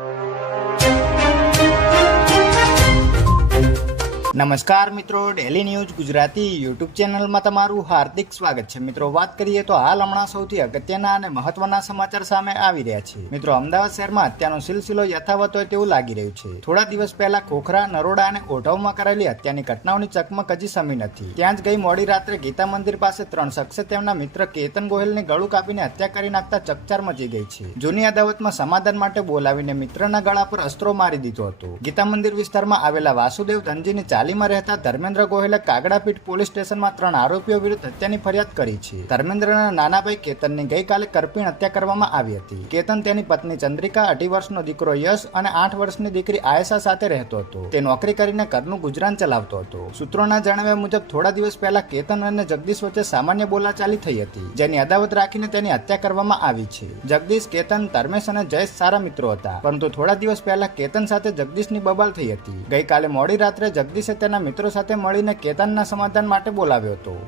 you. નમસ્કાર મિત્રો daily news Gujarati YouTube ચેનલમાં તમારું હાર્દિક સ્વાગત છે. મિત્રો, વાત કરીએ તો હાલ હમણાં સૌથી અગત્યના અને મહત્વના સમાચાર સામે આવી રહ્યા છે. મિત્રો, અમદાવાદ શહેરમાં હત્યાનો સિલસિલો યથાવત હોય તેવું લાગી રહ્યું છે. થોડા દિવસ પહેલા ખોખરા, નરોડા અને ઓઢવમાં કરેલી હત્યાની ઘટનાઓની ચકમક હજી સમી નથી. ત્યાં જ ગઈ મોડી રાત્રે ગીતા મંદિર પાસે ત્રણ શખ્સે તેમના મિત્ર કેતન ગોહિલને ગળું કાપીને હત્યા કરી નાખતા ચકચાર મચી ગઈ છે. જૂની અદાવતમાં સમાધાન માટે બોલાવીને મિત્રના ગળા પર અસ્ત્રો મારી દીધો હતો. ગીતા મંદિર વિસ્તારમાં આવેલા વાસુદેવ ધનજીની ચાલીમાં રહેતા ધર્મેન્દ્ર ગોહિલે કાગડાપીઠ પોલીસ સ્ટેશનમાં ત્રણ આરોપીઓ વિરુદ્ધ હત્યાની ફરિયાદ કરી છે. ધર્મેન્દ્રના નાનાભાઈ કેતનની ગઈકાલે કરપીણ હત્યા કરવામાં આવી હતી. કેતન તેની પત્ની ચંદ્રિકા, અઢી વર્ષનો દીકરો યશ અને આઠ વર્ષની દીકરી આયશા સાથે રહેતો હતો. તે નોકરી કરીને ઘરનું ગુજરાન ચલાવતો હતો. સૂત્રોના જણાવ્યા મુજબ, થોડા દિવસ પહેલા કેતન અને જગદીશ વચ્ચે સામાન્ય બોલાચાલી થઈ હતી, જેની અદાવત રાખીને તેની હત્યા કરવામાં આવી છે. જગદીશ, કેતન, ધર્મેશ અને જયેશ સારા મિત્રો હતા, પરંતુ થોડા દિવસ પહેલા કેતન સાથે જગદીશની બબાલ થઈ હતી. ગઈકાલે મોડી રાત્રે જગદીશે તેના મિત્રો સાથે મળીને કેતનના સમાધાન માટે બોલાવ્યો હતો.